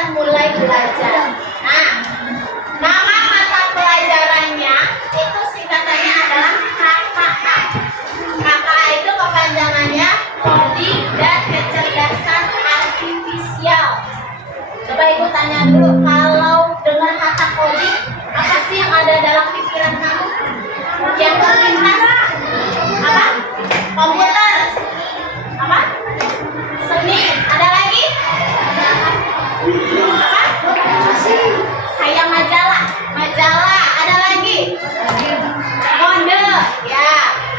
akan mulai belajar. Nah, nama mata pelajarannya itu singkatannya adalah KKA. KKA itu kepanjangannya Coding dan Kecerdasan Artifisial. Coba Ibu tanya dulu, kalau dengan kata coding, apa sih yang ada dalam pikiran kamu? Yang terlintas apa? Komputer. Apa? Seni. Ada lagi? Apa? Kayak majalah. Majalah. Ada lagi? Mode. Ya.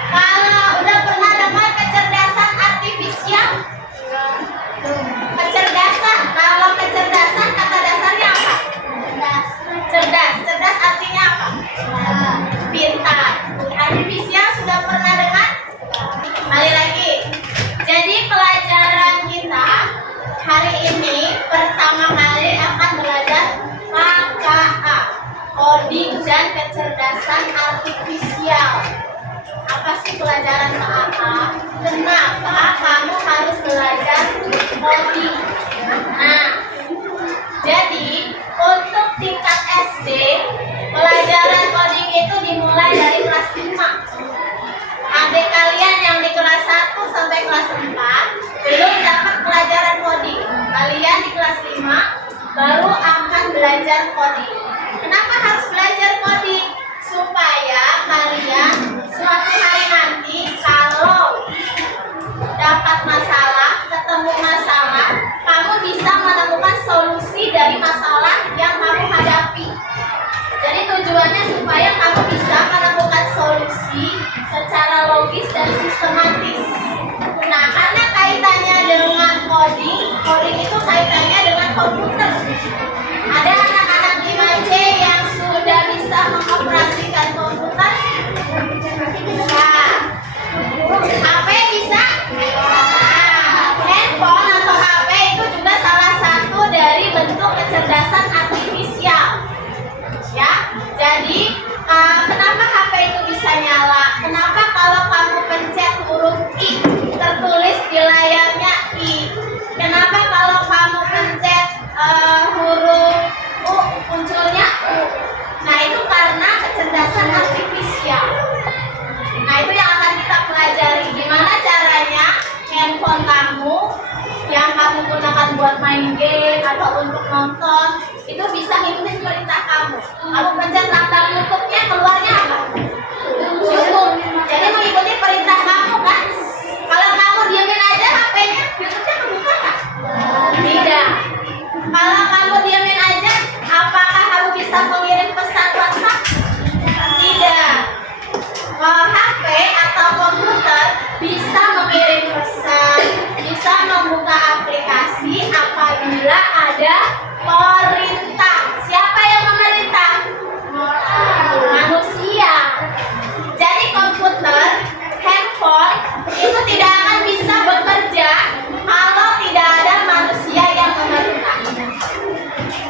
Kalau udah pernah dengar kecerdasan artifisial? Kecerdasan. Kalau kecerdasan kata dasarnya apa? Cerdas. Cerdas artinya apa? Pintar. Artifisial sudah pernah dengar? Kembali lagi. Jadi pelajaran kita hari ini pertama kali akan belajar KKA, Coding dan Kecerdasan Artifisial. Apa sih pelajaran KKA? Kenapa kamu harus belajar coding? Nah, jadi untuk tingkat SD, pelajaran coding itu dimulai dari kelas 5. Adik kalian yang di kelas 1 sampai kelas 4 belum dapat pelajaran coding. Kalian di kelas 5 baru akan belajar coding. Kenapa harus belajar coding? Supaya kalian suatu hari nanti kalau dapat masalah, ketemu masalah, kamu bisa menemukan solusi dari masalah yang kamu hadapi. Jadi tujuannya supaya kamu bisa menemukan solusi secara logis dan sistematis. Nah, karena kaitannya dengan coding, coding itu kaitannya dengan komputer. Ada anak-anak 5C yang sudah bisa mengoperasikan komputer? Bisa. HP bisa? Nah, handphone atau HP itu juga salah satu dari bentuk kecerdasan artifisial. Ya, jadi kenapa HP itu bisa nyala? Kenapa kalau kamu pencet huruf I tertulis di layarnya I? Kenapa kalau kamu pencet huruf U munculnya U? Nah, itu karena kecerdasan artifisial. Nah, itu yang akan kita pelajari. Gimana caranya handphone kamu yang kamu gunakan buat main game atau untuk nonton itu bisa ngikutin perintah kamu. Kamu pencet tombol YouTube-nya, keluarnya apa? YouTube. Jadi mengikuti perintah kamu kan? Kalau kamu diamin aja HP-nya, YouTube-nya kebuka kan? Tidak. Kalau kamu diamin aja, apakah kamu bisa mengirim pesan WhatsApp? Tidak. HP atau komputer bisa mengirim pesan, bisa membuka aplikasi apabila ada perintah. Siapa yang memerintah? Manusia. Jadi komputer, handphone itu tidak akan bisa bekerja kalau tidak ada manusia yang memerintah.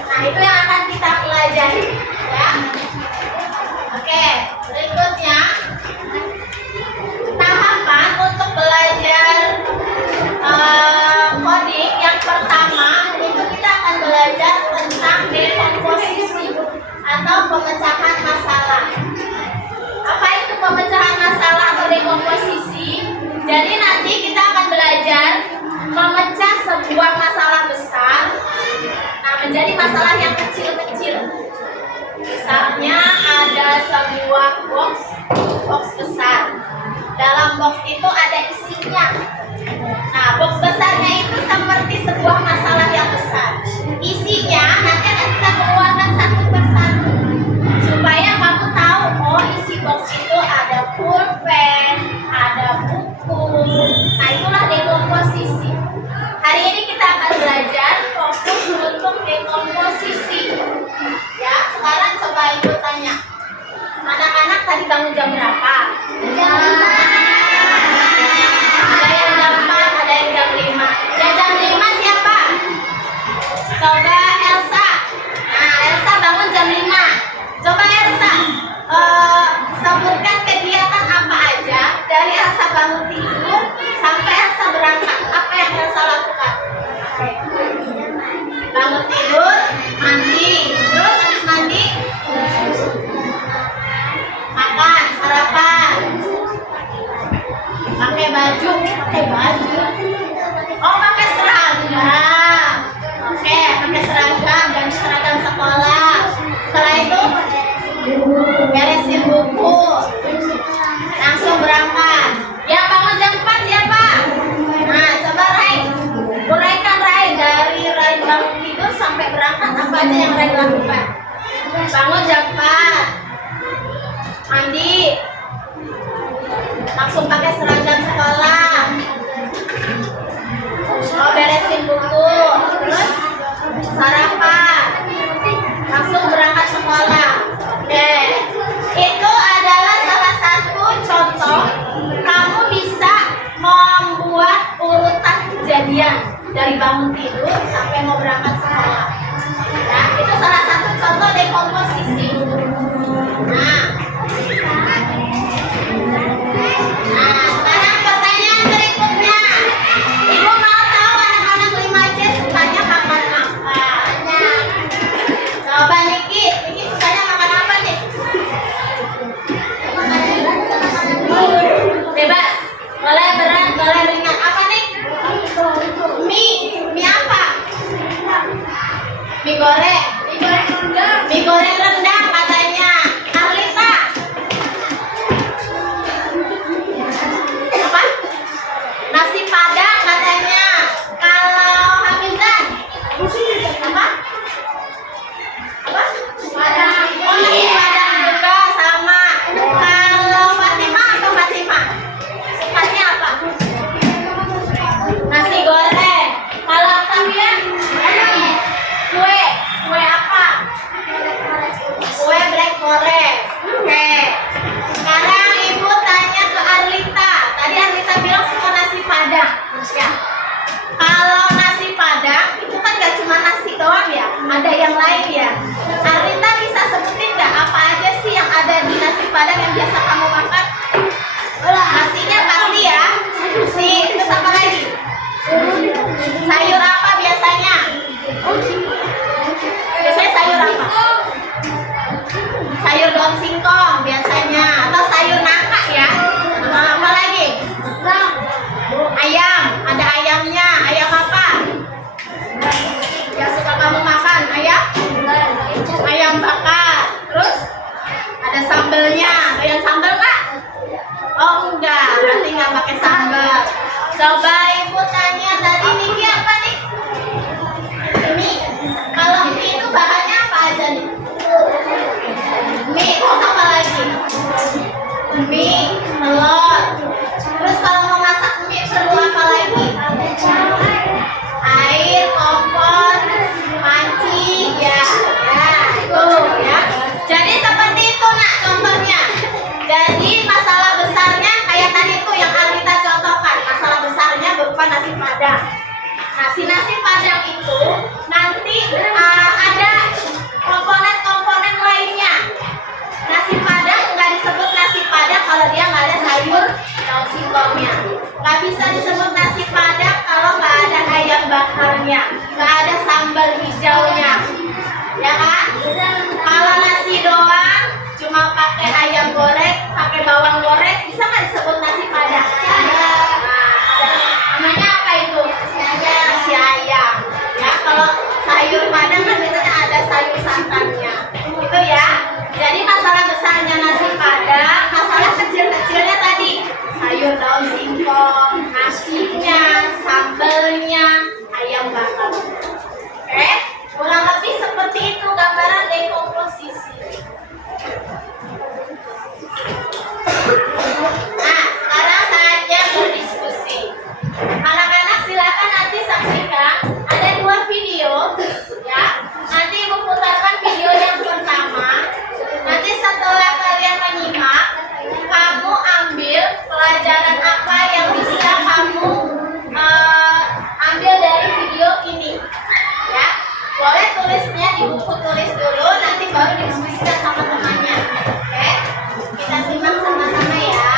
Nah, itu yang akan kita pelajari, ya. Oke, berikutnya tahapan untuk belajar coding yang pertama itu kita akan belajar tentang dekomposisi atau pemecahan masalah. Apa itu pemecahan masalah atau dekomposisi? Jadi nanti kita akan belajar memecah sebuah masalah besar menjadi masalah yang kecil-kecil. Misalnya ada sebuah box besar. Dalam box itu ada isinya. Nah, box besarnya itu seperti sebuah masalah yang besar. Isinya nanti akan kita keluarkan satu persatu supaya kamu tahu, oh isi box itu ada pulpen, ada buku. Nah, itulah dekomposisi. Hari ini kita akan belajar fokus untuk dekomposisi. Ya, sekarang coba Ibu tanya. Anak-anak tadi bangun jam berapa? Ada yang jam 4, ada yang jam 5. Yang jam 5 siapa? yang lain ya. Arita bisa sebutin nggak apa aja sih yang ada di nasi padang yang biasa kamu makan? Nasinya pasti ya. Terus apa lagi? Sayur apa biasanya? Biasanya sayur apa? Sayur daun singkong biasanya, atau sayur nangka ya. Apa lagi? Ayam, ada ayamnya. Ayam apa? Yang suka kamu makan? Ayam bakar. Terus ada sambelnya. Doyan sambel Kak? Oh enggak, berarti nggak pakai sambal. Coba ibu tanya tadi Niki apa nih? Mie. Kalau mie itu bahannya apa aja nih? Mie, terus apa lagi? Mie, telur. Terus kalau mau masak mie perlu apa lagi? Air, kompor, panci, ya itu ya. Jadi seperti itu nak contohnya. Jadi masalah besarnya kayak tadi tuh yang Arita contohkan. Masalah besarnya berupa nasi padang. Nasi padang itu nanti ada komponen-komponen lainnya. Nasi padang nggak disebut nasi padang kalau dia nggak ada sayur daun singkongnya. Nggak bisa disebut nasi padang kalau nggak ada ayam bakarnya, nggak ada sambal hijaunya, ya kan? Kalau nasi doang cuma pakai ayam goreng, pakai bawang goreng, bisa nggak disebut nasi padang? Namanya apa itu? Nasi ayam. Ya, kalau sayur padang kan biasanya ada sayur santannya. Itu ya. Jadi masalah besarnya nasi padang, masalah kecil-kecilnya tadi sayur daun singkong, nasinya, sambelnya, ayam bakar. Oke, kurang lebih seperti itu gambaran dekomposisi. Nah, sekarang saatnya berdiskusi. Anak-anak silakan nanti saksikan, ada 2 video ya. Nanti ibu putarkan video yang pertama. Nanti setelah kalian menyimak, kamu ambil pelajaran apa yang bisa kamu ambil dari video ini ya. Boleh tulisnya di buku tulis dulu, nanti baru didiskusikan sama temannya. Oke, kita simak sama-sama ya.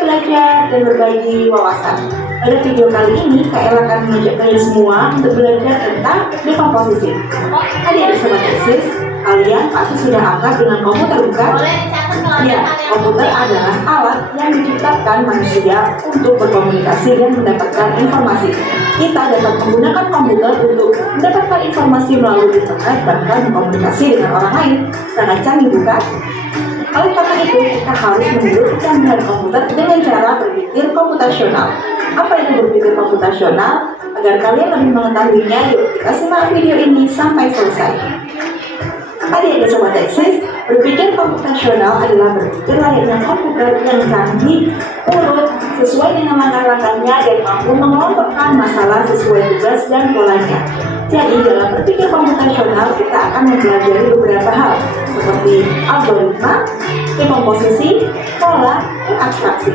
belajar dan berbagi wawasan. Pada video kali ini, KL akan mengajak kalian semua untuk belajar tentang dekomposisi. Adik-adik sobat eksis, kalian pasti sudah akrab dengan komputer, bukan? Ya, komputer adalah alat yang diciptakan manusia untuk berkomunikasi dan mendapatkan informasi. Kita dapat menggunakan komputer untuk mendapatkan informasi melalui internet, bahkan komunikasi dengan orang lain. Sangat canggih, bukan? Oleh karena itu, kita harus menunjuk kecanggihan komputer dengan cara berpikir komputasional. Apa itu berpikir komputasional? Agar kalian lebih mengetahuinya, yuk kita simak video ini sampai selesai. Adik-adik sobat eksis, berpikir komputasional adalah berpikir layaknya komputer yang canggih, urut, sesuai dengan langkah-langkahnya dan mampu mengelompokkan masalah sesuai tugas dan polanya. Jadi dalam berpikir komputasional kita akan mempelajari beberapa hal seperti algoritma, dekomposisi, pola, dan abstraksi.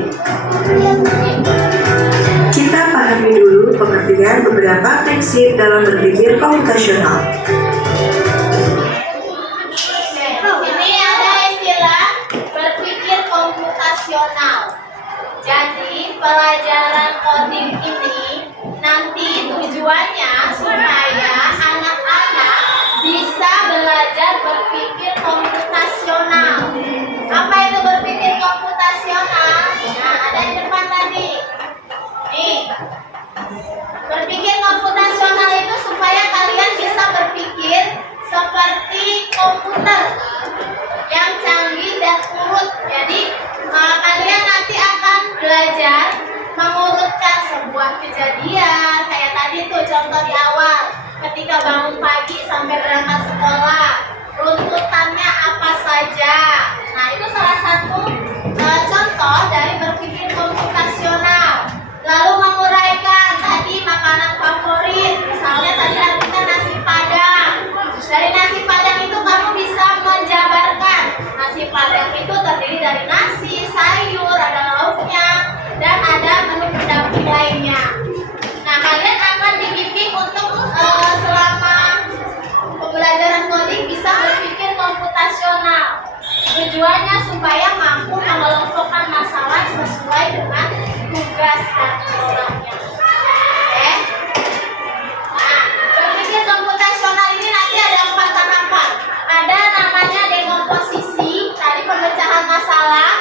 Kita pahami dulu pengertian beberapa prinsip dalam berpikir komputasional. Jadi pelajaran coding ini nanti tujuannya supaya anak-anak bisa belajar berpikir komputasional. Apa itu berpikir komputasional? Nah, ada di depan tadi. Nih, berpikir komputasional itu supaya kalian bisa berpikir seperti komputer yang canggih dan urut. Jadi kalian nanti akan belajar mengurutkan sebuah kejadian. Kayak tadi tuh contoh di awal, ketika bangun pagi sampai berangkat sekolah, runtutannya apa saja. Nah, itu salah satu contoh dari berpikir komputasional. Lalu menguraikan tadi makanan favorit, misalnya tadi artinya nasi padang. Dari nasi padang itu kamu bisa menjabarkan nasi padang itu terdiri dari nasi, sayur, ada lauknya, dan ada menu pendamping lainnya. Nah, kalian akan dibimbing untuk selama pembelajaran coding bisa berpikir komputasional. Tujuannya supaya mampu mengelompokkan masalah sesuai dengan tugas dan polanya. Oke? Nah, berpikir komputasional ini nanti ada 4 tahapan. Ada namanya dekomposisi, tadi pemecahan masalah,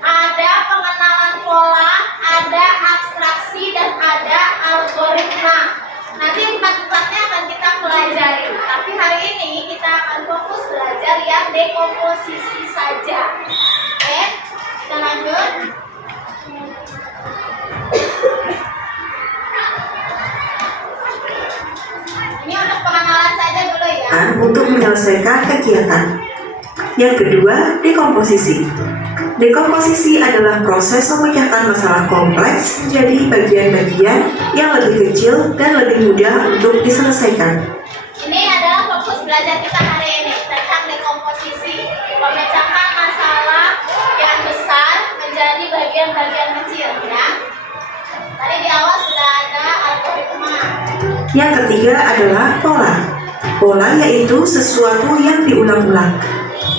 ada pengenalan pola, ada abstraksi, dan ada algoritma. Nanti 4-empatnya akan kita pelajari. Tapi hari ini kita akan fokus belajar yang dekomposisi saja. Oke, kita lanjut. Ini untuk pengenalan saja dulu ya. Untuk menyelesaikan kegiatan. Yang kedua, dekomposisi. Dekomposisi adalah proses memecahkan masalah kompleks menjadi bagian-bagian yang lebih kecil dan lebih mudah untuk diselesaikan. Ini adalah fokus belajar kita hari ini tentang dekomposisi, memecahkan masalah yang besar menjadi bagian-bagian kecil ya. Tadi di awal sudah ada algoritma. Yang ketiga adalah pola. Pola yaitu sesuatu yang diulang-ulang.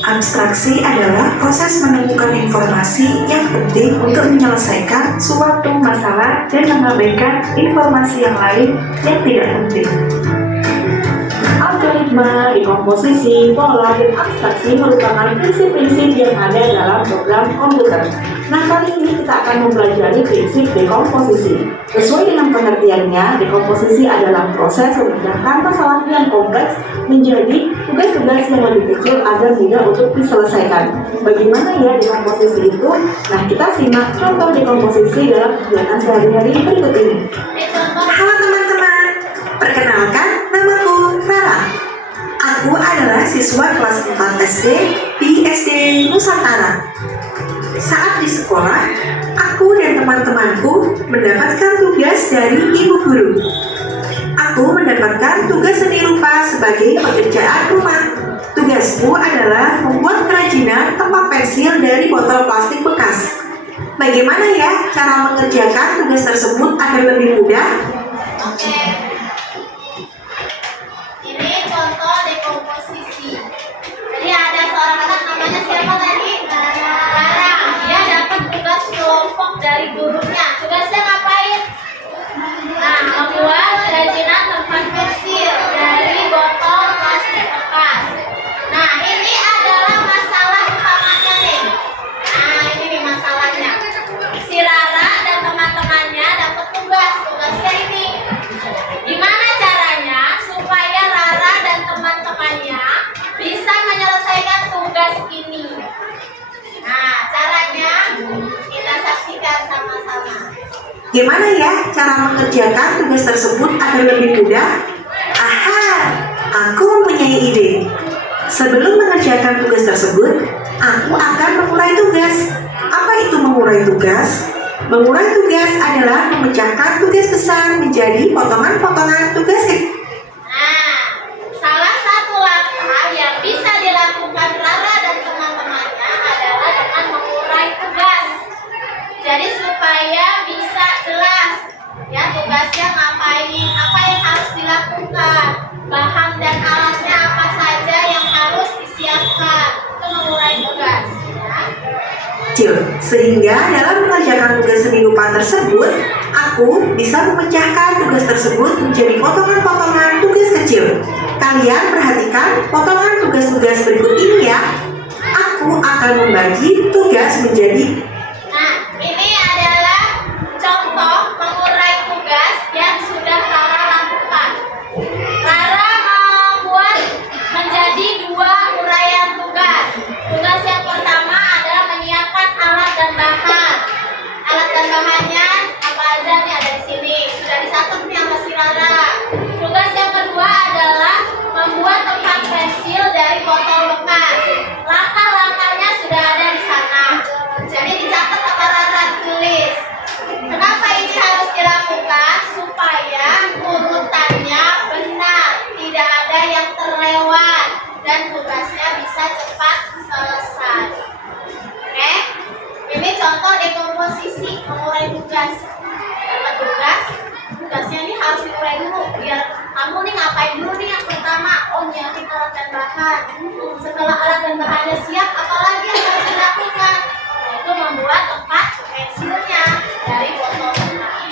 Abstraksi adalah proses menemukan informasi yang penting untuk menyelesaikan suatu masalah dan mengabaikan informasi yang lain yang tidak penting. Algoritma, dekomposisi, pola, dan abstraksi merupakan prinsip-prinsip yang ada dalam program komputer. Nah, kali ini kita akan mempelajari prinsip dekomposisi. Sesuai dengan pengertiannya, dekomposisi adalah proses memecahkan masalah yang kompleks menjadi tugas-tugas yang lebih kecil agar mudah untuk diselesaikan. Bagaimana ya dekomposisi itu? Nah, kita simak contoh dekomposisi dalam kegiatan sehari-hari berikut ini. Halo teman-teman, perkenalkan namaku Rara. Aku adalah siswa kelas 4 SD di SD Nusantara. Saat di sekolah, aku dan teman-temanku mendapatkan tugas dari ibu guru. Aku mendapatkan tugas seni rupa sebagai pekerjaan rumah. Tugasku adalah membuat kerajinan tempat pensil dari botol plastik bekas. Bagaimana ya cara mengerjakan tugas tersebut agar lebih mudah? Oke. Ini contoh dekomposisi. Jadi ada seorang anak namanya siapa tadi? Rara. Dia dapat tugas kelompok Gimana ya cara mengerjakan tugas tersebut agar lebih mudah? Aha, aku mempunyai ide. Sebelum mengerjakan tugas tersebut, aku akan mengurai tugas. Apa itu mengurai tugas? Mengurai tugas adalah memecahkan tugas besar menjadi potongan-potongan tugas kecil. Nah, salah satu langkah yang bisa dilakukan Rara dan teman-temannya adalah dengan mengurai tugas. Jadi supaya bisa jelas ya tugasnya ngapain, apa yang harus dilakukan, bahan dan alatnya apa saja yang harus disiapkan. Itu mengurai tugas ya. Sehingga dalam mengerjakan tugas seminggu tersebut, aku bisa memecahkan tugas tersebut menjadi potongan-potongan tugas kecil. Kalian perhatikan potongan tugas-tugas berikut ini ya. Aku akan membagi tugas menjadi. Nah, ini adalah contoh mengurai tugas yang sudah Rara lakukan. Rara membuat menjadi 2 uraian tugas. Tugas yang pertama adalah menyiapkan alat dan bahan. Alat dan bahannya apa aja nih, ada di sini. Sudah dicatat nih sama si Rara. Tugas yang kedua adalah membuat tempat pensil dari botol bekas. Langkah-langkahnya sudah ada di sana. Jadi dicatat sama Rara, tulis. Kenapa ini harus dilakukan? Supaya urutannya benar, tidak ada yang terlewat dan tugasnya bisa cepat selesai. Oke? Ini contoh dekomposisi mengurai tugas. Dapat tugas, tugasnya ini harus diurai dulu biar kamu nih ngapain dulu nih. Yang pertama, nyiapin alat dan bahan. Setelah alat dan bahannya siap, apalagi yang harus dilakukan? Yaitu membuat tempat pensilnya dari botol bekas.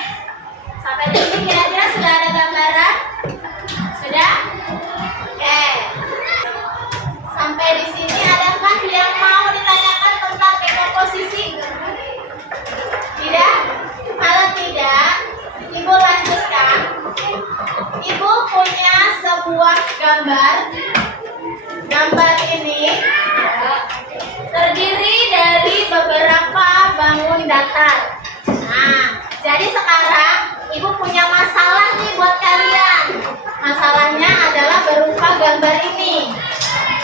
Sampai di sini kira-kira sudah ada gambaran? Sudah? Oke. Sampai di sini adakah yang mau ditanyakan tentang dekomposisi? Tidak? Kalau tidak, Ibu lanjutkan. Ibu punya sebuah gambar. Gambar ini terdiri dari beberapa bangun datar. Nah, jadi sekarang Ibu punya masalah nih buat kalian. Masalahnya adalah berupa gambar ini.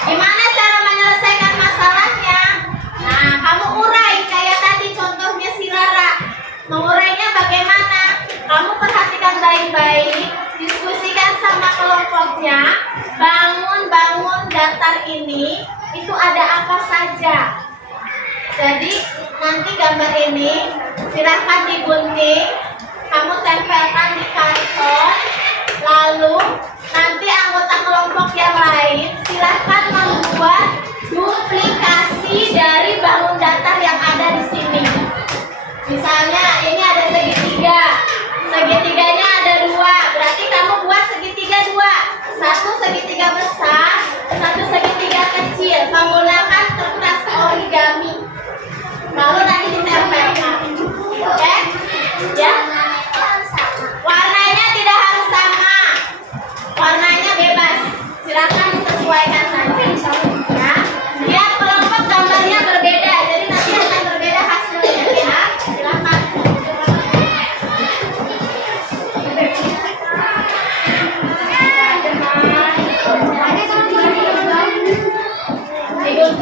Gimana cara menyelesaikan masalahnya? Nah, kamu urai kayak tadi contohnya si Rara. Mengurainya bagaimana? Kamu perhatikan baik-baik, diskusikan sama kelompoknya. Bangun-bangun datar ini itu ada apa saja. Jadi nanti gambar ini silahkan digunting, kamu tempelkan di karton. Lalu nanti anggota kelompok yang lain silahkan membuat duplikasi dari bangun datar yang ada di sini. Misalnya ini ada segitiga, segitiganya ada 2, berarti kamu buat segitiga 2, 1 segitiga besar, 1 segitiga kecil, menggunakan kertas origami. Lalu nanti ditempelkan, oke? Ya. Warnanya tidak harus sama, warnanya bebas, silakan disesuaikan saja. Ya. Biar kelompok gambarnya berbeda, jadi nanti akan berbeda hasilnya ya. Silakan. Digunting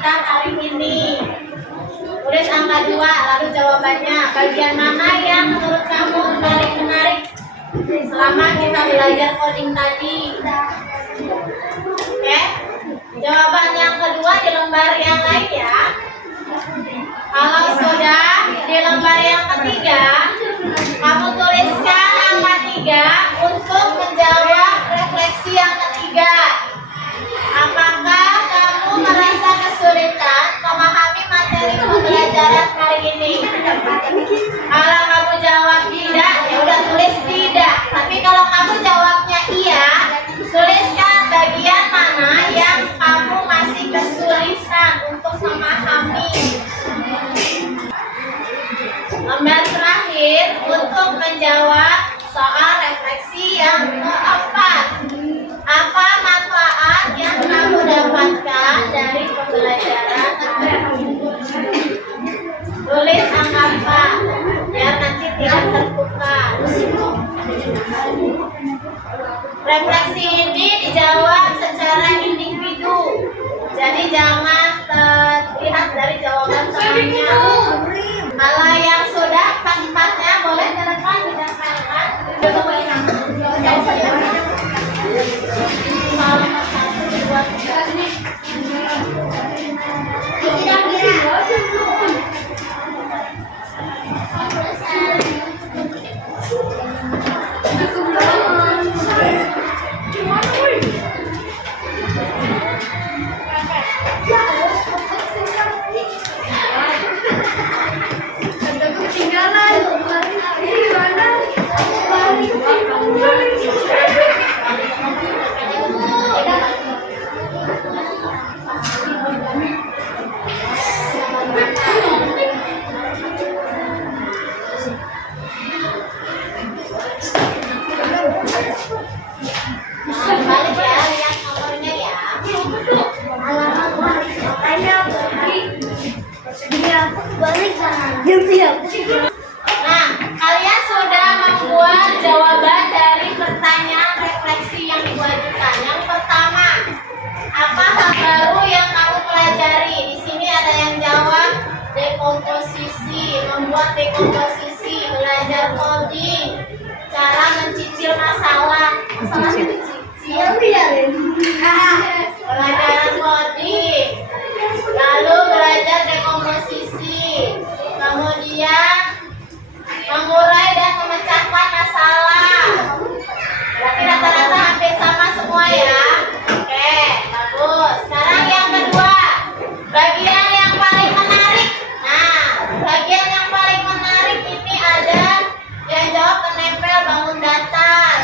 kita hari ini. Tulis angka 2, lalu jawabannya. Bagian mana yang menurut kamu menarik selama kita belajar coding tadi? Oke. Jawaban yang kedua di lembar yang lain ya. Kalau sudah di lembar yang ketiga, kamu tuliskan angka 3 untuk menjawab refleksi yang ketiga. Apakah kamu merasa kesulitan memahami materi pembelajaran hari ini? Kalau kamu jawab tidak, ya udah tulis tidak. Tapi kalau kamu jawabnya iya, tuliskan bagian mana yang kamu masih kesulitan untuk memahami. Lembar terakhir untuk menjawab soal refleksi yang keempat. Apa manfaat yang kamu dapatkan dari pembelajaran hari ini? Tulis angka 4 biar nanti tidak terbuka. Refleksi ini dijawab secara individu. Jadi jangan terlihat dari jawaban temannya. Kalau yang sudah empat-empatnya boleh terekam di depan. Balik ya, lihat nomornya ya. Nah, kalian sudah membuat jawaban dari pertanyaan refleksi yang diajukan. Yang pertama, apa hal baru yang kamu pelajari? Di sini ada yang jawab dekomposisi, membuat dekomposisi, belajar coding, cara mencicil masalah. Masalah mencicil. Pelajaran coding, lalu belajar dekomposisi, kemudian mengurai dan memecahkan masalah. Berarti rata-rata hampir sama semua ya. Oke, bagus. Sekarang yang kedua, bagian yang paling menarik. Nah, bagian yang paling menarik ini ada yang jawab menempel bangun datar.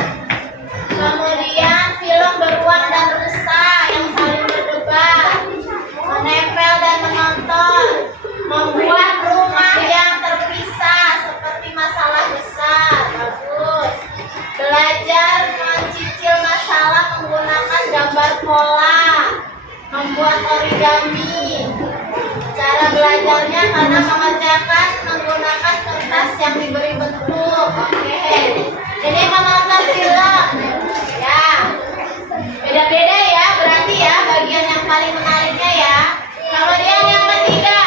Kemudian film beruang dan rusa yang saling berdebat, menempel dan menonton, membuat rumah yang terpisah seperti masalah besar. Bagus. Belajar mencicil masalah menggunakan gambar pola, membuat origami. Cara belajarnya karena mengerjakan menggunakan kertas yang diberi bentuk. Oke. Ini menonton film. Ya. Beda-beda ya, berarti ya bagian yang paling menariknya ya. Kemudian yang ketiga,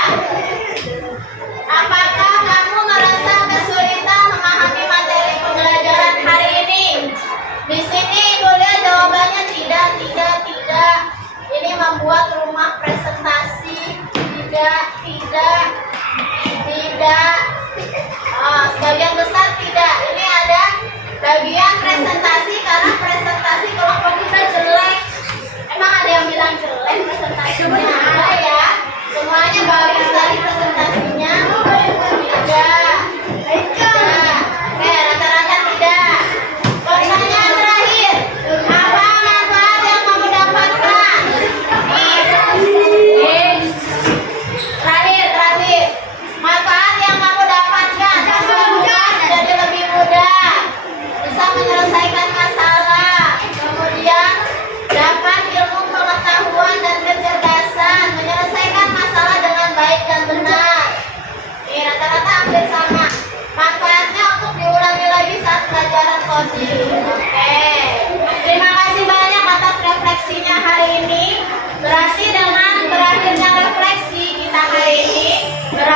apakah kamu merasa kesulitan memahami materi pembelajaran hari ini? Di sini Ibu lihat jawabannya tidak. Ini membuat rumah presentasi, tidak. Oh, sebagian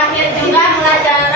terakhir juga belajar